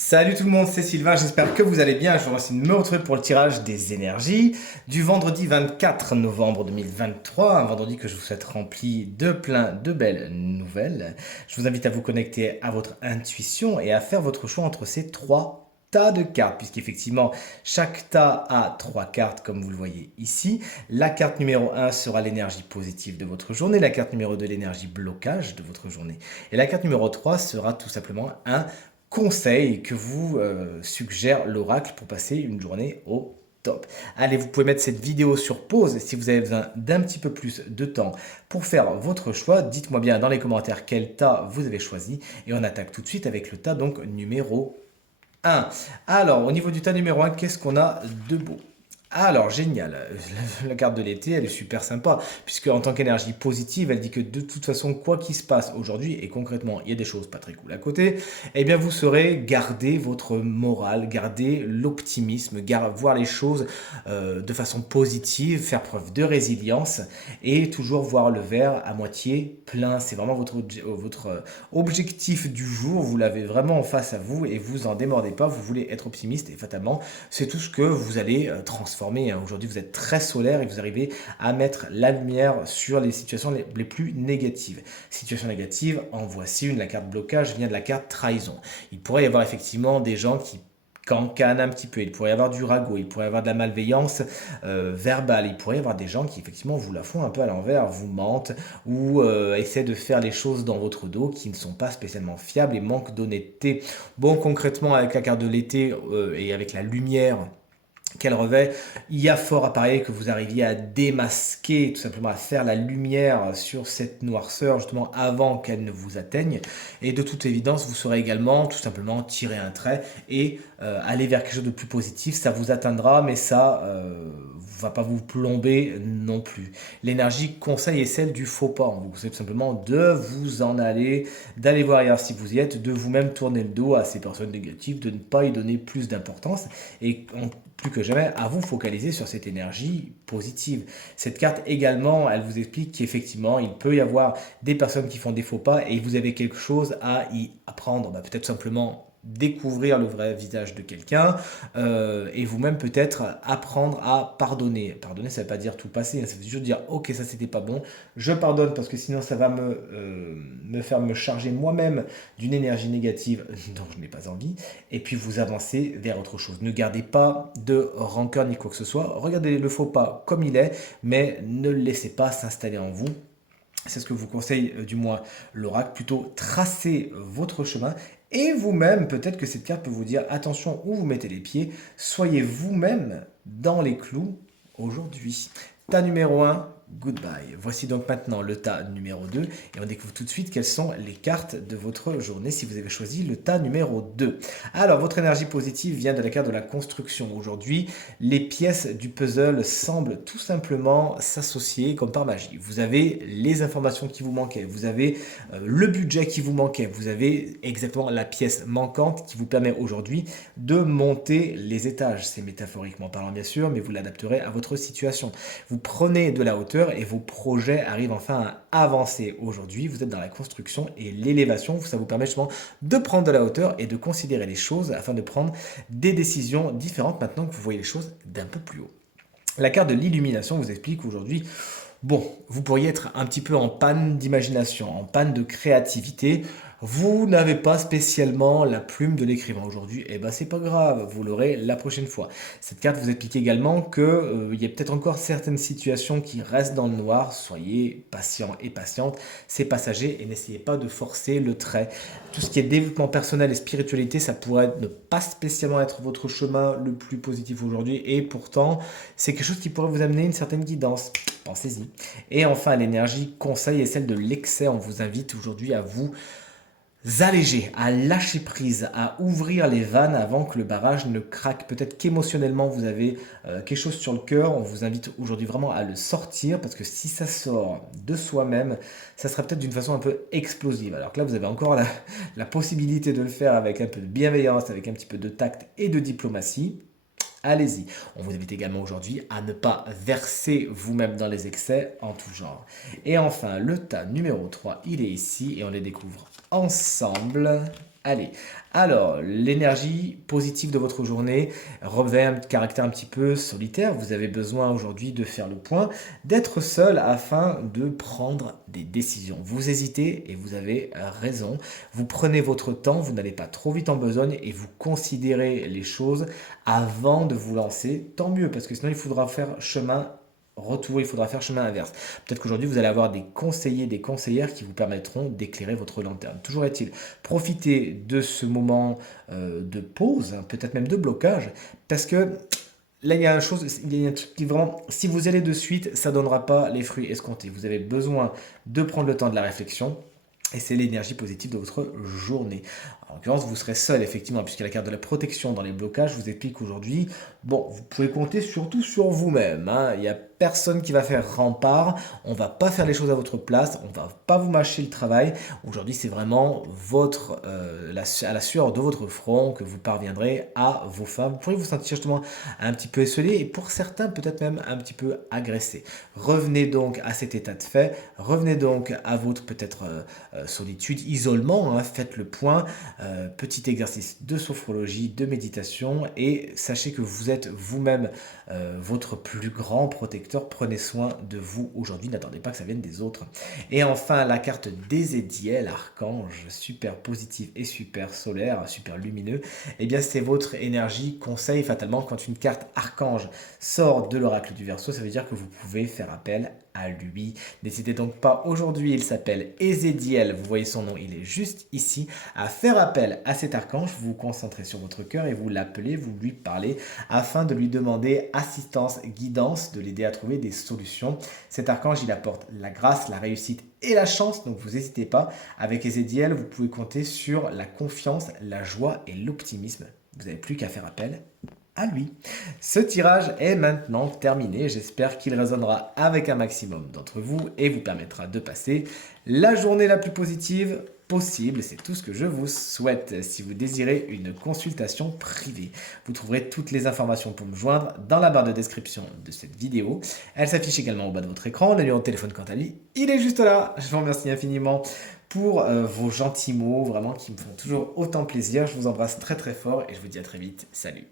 Salut tout le monde, c'est Sylvain, j'espère que vous allez bien. Je vous remercie de me retrouver pour le tirage des énergies du vendredi 24 novembre 2023, un vendredi que je vous souhaite rempli de plein de belles nouvelles. Je vous invite à vous connecter à votre intuition et à faire votre choix entre ces trois tas de cartes, puisqu'effectivement chaque tas a trois cartes comme vous le voyez ici. La carte numéro 1 sera l'énergie positive de votre journée, la carte numéro 2 l'énergie blocage de votre journée et la carte numéro 3 sera tout simplement un conseil que vous suggère l'oracle pour passer une journée au top. Allez, vous pouvez mettre cette vidéo sur pause si vous avez besoin d'un petit peu plus de temps pour faire votre choix. Dites-moi bien dans les commentaires quel tas vous avez choisi et on attaque tout de suite avec le tas donc numéro 1. Alors, au niveau du tas numéro 1, qu'est-ce qu'on a de beau? Alors, génial. La carte de l'été, elle est super sympa, puisque en tant qu'énergie positive, elle dit que de toute façon, quoi qu'il se passe aujourd'hui, et concrètement, il y a des choses pas très cool à côté, eh bien, vous saurez garder votre morale, garder l'optimisme, voir les choses de façon positive, faire preuve de résilience, et toujours voir le verre à moitié plein. C'est vraiment votre objectif du jour, vous l'avez vraiment en face à vous, et vous en démordez pas, vous voulez être optimiste, et fatalement, c'est tout ce que vous allez transformer. Aujourd'hui, vous êtes très solaire et vous arrivez à mettre la lumière sur les situations les plus négatives. Situation négative, en voici une. La carte blocage vient de la carte trahison. Il pourrait y avoir effectivement des gens qui cancanent un petit peu, il pourrait y avoir du ragot, il pourrait y avoir de la malveillance verbale, il pourrait y avoir des gens qui effectivement vous la font un peu à l'envers, vous mentent ou essaient de faire les choses dans votre dos qui ne sont pas spécialement fiables et manquent d'honnêteté. Bon, concrètement, avec la carte de l'été et avec la lumière qu'elle revêt, il y a fort à parier que vous arriviez à démasquer, tout simplement à faire la lumière sur cette noirceur justement avant qu'elle ne vous atteigne. Et de toute évidence, vous saurez également tout simplement tirer un trait et aller vers quelque chose de plus positif. Ça vous atteindra, mais ça va pas vous plomber non plus. L'énergie conseil est celle du faux pas. On vous conseille tout simplement de vous en aller, d'aller voir ailleurs si vous y êtes, de vous-même tourner le dos à ces personnes négatives, de ne pas y donner plus d'importance. Et plus que jamais à vous focaliser sur cette énergie positive. Cette carte également, elle vous explique qu'effectivement, il peut y avoir des personnes qui font des faux pas et vous avez quelque chose à y apprendre. Peut-être simplement découvrir le vrai visage de quelqu'un et vous-même peut-être apprendre à pardonner. Pardonner, ça ne veut pas dire tout passer, hein, ça veut juste dire ok, ça c'était pas bon, je pardonne parce que sinon ça va me faire me charger moi-même d'une énergie négative dont je n'ai pas envie et puis vous avancez vers autre chose. Ne gardez pas de rancœur ni quoi que ce soit, regardez le faux pas comme il est, mais ne le laissez pas s'installer en vous. C'est ce que vous conseille du moins l'oracle, plutôt tracez votre chemin et vous-même, peut-être que cette carte peut vous dire attention où vous mettez les pieds, soyez vous-même dans les clous aujourd'hui. Tas numéro 1, goodbye. Voici donc maintenant le tas numéro 2 et on découvre tout de suite quelles sont les cartes de votre journée si vous avez choisi le tas numéro 2. Alors, votre énergie positive vient de la carte de la construction. Aujourd'hui, les pièces du puzzle semblent tout simplement s'associer comme par magie. Vous avez les informations qui vous manquaient, vous avez le budget qui vous manquait, vous avez exactement la pièce manquante qui vous permet aujourd'hui de monter les étages. C'est métaphoriquement parlant bien sûr, mais vous l'adapterez à votre situation. Vous prenez de la hauteur et vos projets arrivent enfin à avancer. Aujourd'hui, vous êtes dans la construction et l'élévation, ça vous permet justement de prendre de la hauteur et de considérer les choses afin de prendre des décisions différentes maintenant que vous voyez les choses d'un peu plus haut. La carte de l'illumination vous explique aujourd'hui, bon, vous pourriez être un petit peu en panne d'imagination, en panne de créativité. Vous n'avez pas spécialement la plume de l'écrivain aujourd'hui, et ben c'est pas grave, vous l'aurez la prochaine fois. Cette carte vous explique également que il y a peut-être encore certaines situations qui restent dans le noir. Soyez patient et patiente, c'est passager et n'essayez pas de forcer le trait. Tout ce qui est développement personnel et spiritualité, ça pourrait ne pas spécialement être votre chemin le plus positif aujourd'hui, et pourtant c'est quelque chose qui pourrait vous amener une certaine guidance. Pensez-y. Et enfin, l'énergie conseil est celle de l'excès. On vous invite aujourd'hui à vous alléger, à lâcher prise, à ouvrir les vannes avant que le barrage ne craque. Peut-être qu'émotionnellement vous avez quelque chose sur le cœur, on vous invite aujourd'hui vraiment à le sortir parce que si ça sort de soi-même, ça sera peut-être d'une façon un peu explosive. Alors que là vous avez encore la possibilité de le faire avec un peu de bienveillance, avec un petit peu de tact et de diplomatie. Allez-y. On vous invite également aujourd'hui à ne pas verser vous-même dans les excès en tout genre. Et enfin, le tas numéro 3, il est ici et on les découvre ensemble. Allez, alors l'énergie positive de votre journée revêt un caractère un petit peu solitaire. Vous avez besoin aujourd'hui de faire le point, d'être seul afin de prendre des décisions. Vous hésitez et vous avez raison. Vous prenez votre temps, vous n'allez pas trop vite en besogne et vous considérez les choses avant de vous lancer. Tant mieux, parce que sinon il faudra faire chemin retour, il faudra faire chemin inverse. Peut-être qu'aujourd'hui, vous allez avoir des conseillers, des conseillères qui vous permettront d'éclairer votre lanterne. Toujours est-il, profitez de ce moment de pause, hein, peut-être même de blocage, parce que là, il y a un truc qui vraiment, si vous allez de suite, ça ne donnera pas les fruits escomptés. Vous avez besoin de prendre le temps de la réflexion. Et c'est l'énergie positive de votre journée. En l'occurrence, vous serez seul, effectivement, puisqu'il y a la carte de la protection dans les blocages. Je vous explique qu'aujourd'hui, bon, vous pouvez compter surtout sur vous-même, hein. Il n'y a personne qui va faire rempart. On ne va pas faire les choses à votre place. On ne va pas vous mâcher le travail. Aujourd'hui, c'est vraiment à la sueur de votre front que vous parviendrez à vos fins. Vous pourriez vous sentir justement un petit peu esselé et pour certains, peut-être même un petit peu agressé. Revenez donc à cet état de fait. Revenez donc à votre peut-être solitude, isolement, hein, faites le point, petit exercice de sophrologie, de méditation et sachez que vous êtes vous-même votre plus grand protecteur, prenez soin de vous aujourd'hui, n'attendez pas que ça vienne des autres. Et enfin la carte d'Ézéchiel, archange, super positif et super solaire, super lumineux, et bien c'est votre énergie conseil fatalement quand une carte archange sort de l'oracle du Verseau, ça veut dire que vous pouvez faire appel à lui. N'hésitez donc pas aujourd'hui, il s'appelle Ézéchiel, vous voyez son nom, il est juste ici, à faire appel à cet archange, vous vous concentrez sur votre cœur et vous l'appelez, vous lui parlez afin de lui demander assistance, guidance, de l'aider à trouver des solutions. Cet archange, il apporte la grâce, la réussite et la chance, donc vous n'hésitez pas. Avec Ézéchiel, vous pouvez compter sur la confiance, la joie et l'optimisme. Vous n'avez plus qu'à faire appel à lui. Ce tirage est maintenant terminé. J'espère qu'il résonnera avec un maximum d'entre vous et vous permettra de passer la journée la plus positive possible. C'est tout ce que je vous souhaite. Si vous désirez une consultation privée, vous trouverez toutes les informations pour me joindre dans la barre de description de cette vidéo. Elle s'affiche également au bas de votre écran. Le numéro de téléphone quant à lui, il est juste là. Je vous remercie infiniment pour vos gentils mots, vraiment qui me font toujours autant plaisir. Je vous embrasse très très fort et je vous dis à très vite. Salut!